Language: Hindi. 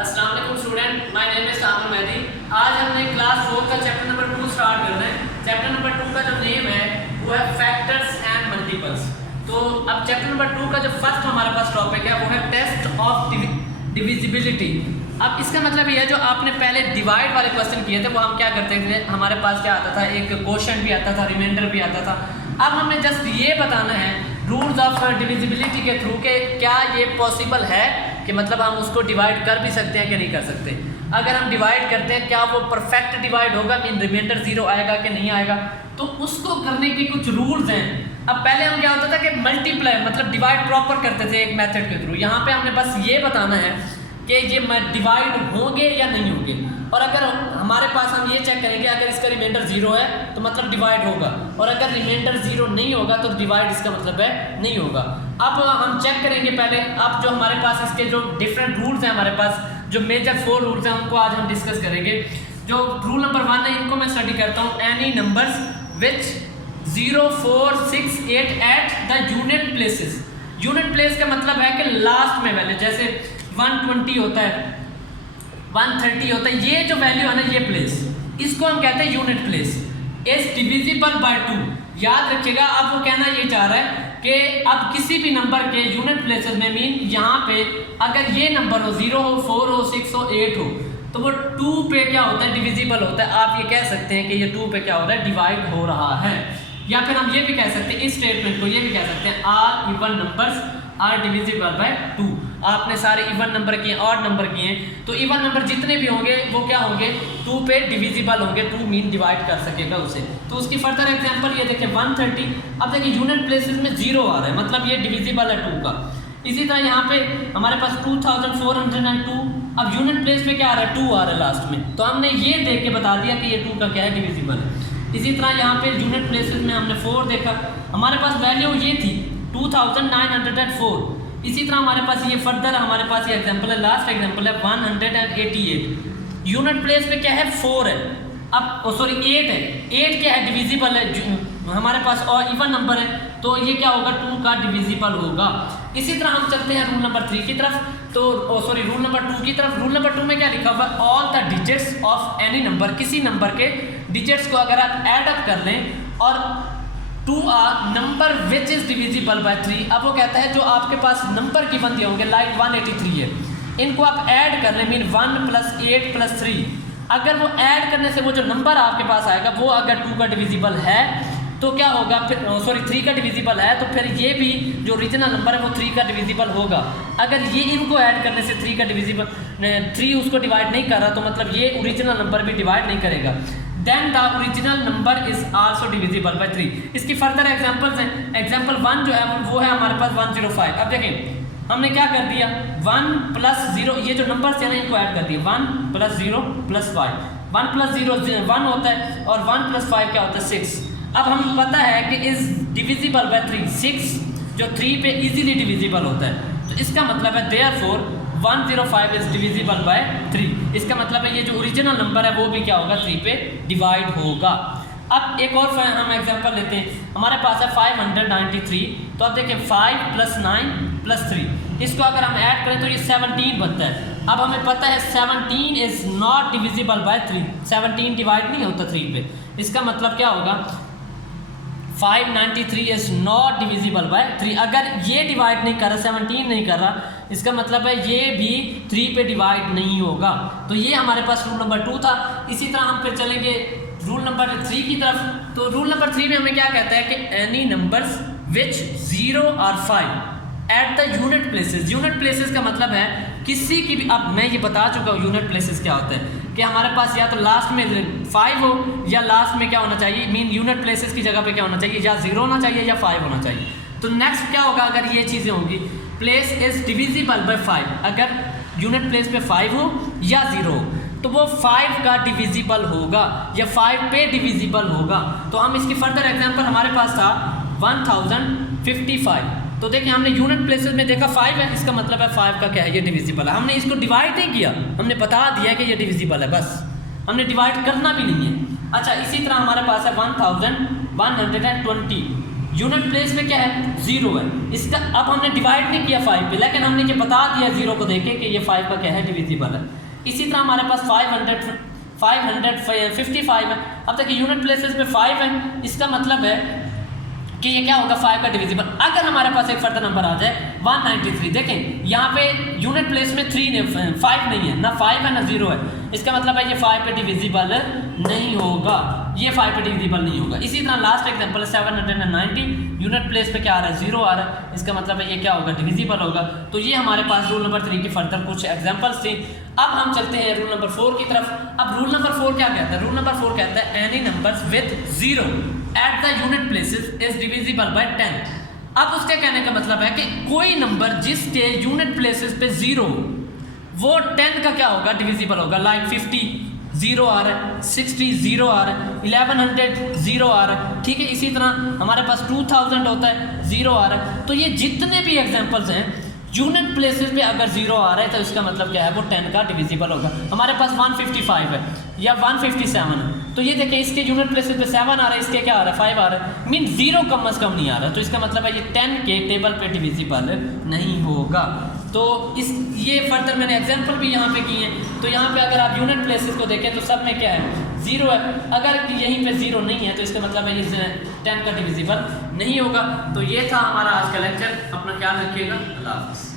अस्सलाम वालेकुम स्टूडेंट, माय नेम इज सामर मेहदी। आज हमने क्लास 4 का चैप्टर नंबर 2 स्टार्ट करना है। चैप्टर नंबर 2 का जो नेम है वो है फैक्टर्स एंड मल्टीपल्स। तो अब चैप्टर नंबर 2 का जो फर्स्ट हमारे पास टॉपिक है वो है टेस्ट ऑफ डिविजिबिलिटी। अब इसका मतलब ये है, जो आपने पहले डिवाइड वाले क्वेश्चन किए थे वो हम क्या करते थे, हमारे पास क्या आता था, एक क्वोशंट भी आता था, रिमाइंडर भी आता था। अब हमें जस्ट ये बताना है रूल्स ऑफ डिविजिबिलिटी के थ्रू के क्या ये पॉसिबल है कि मतलब हम उसको डिवाइड कर भी सकते हैं कि नहीं कर सकते। अगर हम डिवाइड करते हैं क्या वो परफेक्ट डिवाइड होगा, मीन रिमाइंडर 0 आएगा कि नहीं आएगा, तो उसको करने के कुछ रूल्स हैं। अब पहले हम क्या होता था कि मल्टीप्लाई मतलब डिवाइड प्रॉपर करते थे एक मेथड के थ्रू। यहाँ पे हमने बस ये बताना है कि ये डिवाइड होंगे या नहीं होंगे, और अगर हमारे पास हम ये चेक करेंगे अगर इसका रिमाइंडर 0 है तो मतलब डिवाइड होगा, और अगर रिमाइंडर 0 नहीं होगा तो डिवाइड इसका मतलब है नहीं होगा। अब हम चेक करेंगे पहले, अब जो हमारे पास इसके जो डिफरेंट रूल्स हैं, हमारे पास जो मेजर 4 रूल्स हैं उनको आज हम डिस्कस करेंगे। जो रूल नंबर 1 है इनको मैं स्टडी करता हूँ। Any numbers which 0, 4, 6, 8 at the unit places. Unit place का मतलब है कि लास्ट में वैल्यू, जैसे 120 होता है, 130 होता है, ये जो वैल्यू है ना, ये प्लेस, इसको हम कहते हैं unit place. Is divisible by 2। याद रखिएगा, अब वो कहना ये चाह रहा है कि अब किसी भी नंबर के यूनिट प्लेसेस में, मीन यहाँ पे अगर ये नंबर हो 0 हो, 4 हो, 6 हो, 8 हो, तो वो 2 पे क्या होता है, डिविजिबल होता है। आप ये कह सकते हैं कि ये 2 पे क्या हो रहा है, डिवाइड हो रहा है। या फिर हम ये भी कह सकते हैं, इस स्टेटमेंट को ये भी कह सकते हैं, are even numbers are divisible by 2। आपने सारे इवन नंबर किए, ऑड नंबर किए, तो इवन नंबर जितने भी होंगे वो क्या होंगे, 2 पे डिविजिबल होंगे। 2 मीन डिवाइड कर सकेगा उसे। तो उसकी फर्दर एग्जांपल ये देखिए 130। अब देखिए यूनिट प्लेसेस में 0 आ रहा है, मतलब ये डिविजिबल है 2 का। इसी तरह यहाँ पे हमारे पास 2402। अब यूनिट प्लेस पे क्या आ रहा है, 2 आ रहा है लास्ट में, तो हमने ये देख के बता दिया कि ये 2 का क्या है, डिविजिबल है। इसी तरह यहाँ पे यूनिट प्लेसेस में हमने 4 देखा, हमारे पास वैल्यू ये थी 2904। इसी तरह हमारे पास ये फर्दर हमारे पास ये एग्जांपल है, लास्ट एग्जांपल है 188। यूनिट प्लेस पे क्या है, 4 है। अब सॉरी 8 है, 8 क्या है, डिविजिबल है हमारे पास, और इवन नंबर है, तो ये क्या होगा, 2 का डिविजिबल होगा। इसी तरह हम चलते हैं रूल नंबर 3 की तरफ, तो सॉरी रूल नंबर 2 की तरफ। रूल नंबर 2 में क्या लिखा हुआ है, all the digits of any number. किसी नंबर के डिजिट्स को अगर आप ऐड अप कर लें और to a number which is divisible by 3। अब वो कहता है जो आपके पास नंबर की बंदी होंगे, लाइक 183 है, इनको आप ऐड कर लें, मीन 1 + 8 + 3। अगर वो ऐड करने से वो जो नंबर आपके पास आएगा वो अगर 2 का डिविजिबल है तो क्या होगा, फिर सॉरी 3 का डिविजिबल है, तो फिर ये भी जो ओरिजिनल नंबर है वो 3 का डिविजिबल होगा। अगर ये इनको ऐड करने से 3 का डिविजिबल 3 उसको डिवाइड नहीं कर रहा, तो मतलब ये ओरिजिनल नंबर भी डिवाइड नहीं करेगा। Then the original number is also divisible by 3। इसकी फर्दर एग्जांपल्स हैं। एग्जांपल 1 जो है वो है हमारे पास 105। अब देखें हमने क्या कर दिया, 1 + 0, ये जो नंबर है ना इनको ऐड कर दिया, 1 + 0 + 5। 1 + 0 1 होता है, और 1 + 5 क्या होता है, 6। अब हमें पता है कि इज डिविजिबल बाय 3। 6 जो 3 पे इजीली डिविजिबल होता है, तो इसका मतलब है देयरफॉर 105 इज डिविजिबल बाय 3। इसका मतलब है ये जो ओरिजिनल नंबर है वो भी क्या होगा, 3 पे डिवाइड होगा। अब एक और हम एग्जांपल लेते हैं, हमारे पास है 593। तो अब देखिए 5 + 9 + 3, इसको अगर हम ऐड करें तो ये 17 बनता है। अब हमें पता है 17 is not divisible by 3। 17 divide नहीं होता 3 पे। इसका मतलब क्या होगा, 593 इज नॉट डिविजिबल बाय 3। अगर ये डिवाइड नहीं कर रहा, 17 नहीं कर रहा, इसका मतलब है ये भी 3 पे डिवाइड नहीं होगा। तो ये हमारे पास रूल नंबर 2 था। इसी तरह हम फिर चलेंगे रूल नंबर 3 की तरफ। तो रूल नंबर 3 में हमें क्या कहता है कि एनी नंबर्स विच 0 और 5 at the unit places. Unit places का मतलब है किसी की भी, अब मैं ये बता चुका हूँ यूनिट प्लेसेस क्या होता है, कि हमारे पास या तो लास्ट में 5 हो या लास्ट में क्या होना चाहिए, मीन यूनिट प्लेसेस की जगह पे क्या होना चाहिए, या 0 होना चाहिए या 5 होना चाहिए। तो नेक्स्ट क्या होगा, अगर ये चीज़ें होंगी, प्लेस इज डिविजिबल बाय 5। अगर यूनिट प्लेस पे 5 हो या 0 हो तो वो 5 का डिविजिबल होगा या 5 पे डिविजिबल होगा। तो हम इसकी फर्दर एग्जांपल हमारे पास था 1055। तो देखिए हमने यूनिट प्लेसेस में देखा 5 है, इसका मतलब है 5 का क्या है, ये डिविजिबल है। हमने इसको डिवाइड नहीं किया, हमने बता दिया कि ये डिविजिबल है, बस हमने डिवाइड करना भी नहीं है। अच्छा, इसी तरह हमारे पास है 1120। यूनिट प्लेस में क्या है 0 है। इसका अब हमने डिवाइड नहीं किया 5 पे, लेकिन हमने ये बता दिया 0 को देके कि ये 5 का क्या है डिविजिबल है। इसी तरह हमारे पास 555 है। अब देखिए यूनिट प्लेसेस में 5 है, इसका मतलब है कि ये क्या होगा 5 का डिविजिबल। अगर हमारे पास एक फर्दर नंबर आ जाए 193, देखें यहाँ पे यूनिट प्लेस में 5 नहीं है, ना 5 है ना 0 है, इसका मतलब है ये 5 पे डिविजिबल नहीं होगा, ये 5 पे डिविजिबल नहीं होगा। इसी तरह लास्ट एग्जांपल 790, यूनिट प्लेस पे क्या आ रहा है 0 आ रहा है, इसका मतलब है ये क्या होगा डिविजिबल होगा। तो ये हमारे पास रूल नंबर 3 की फर्दर कुछ एग्जांपल्स थी। अब हम चलते हैं रूल नंबर 4 की तरफ। अब रूल नंबर 4 क्या कहता है? रूल नंबर 4 कहता है any numbers with 0 at the unit places is divisible bye 10। अब उसके कहने का मतलब है कि कोई नंबर जिसके यूनिट प्लेसेस पे 0 वो 10 का क्या होगा डिविजिबल होगा। लाइक 50 0 आ रहा है, 60 0 आ रहा है, 1100 0 आ रहा है, ठीक है। इसी तरह हमारे पास 2000 होता है 0 आ रहा है। तो ये जितने भी एग्जांपल्स हैं यूनिट प्लेसेस पे अगर 0 आ रहा है तो इसका मतलब क्या है वो 10 का डिविजिबल होगा। हमारे पास 155 है या 157 है, तो ये देखिए इसके यूनिट प्लेसेस पे 7 आ रहा है, इसके क्या आ रहा है 5 आ रहा है, मीन 0 कम अज़ कम नहीं आ रहा, तो इसका मतलब है ये 10 के टेबल पे डिविजिबल नहीं होगा। तो ये फर्दर मैंने एग्जांपल भी यहाँ पे किए हैं। तो यहाँ पे अगर आप यूनिट प्लेसेस को देखें तो सब में क्या है 0 है। अगर यहीं पे 0 नहीं है तो इसका मतलब है ये 10 का डिविजिबल नहीं होगा। तो ये था हमारा आज का लेक्चर। अपना ख्याल रखिएगा। अल्लाह हाफ़िज़।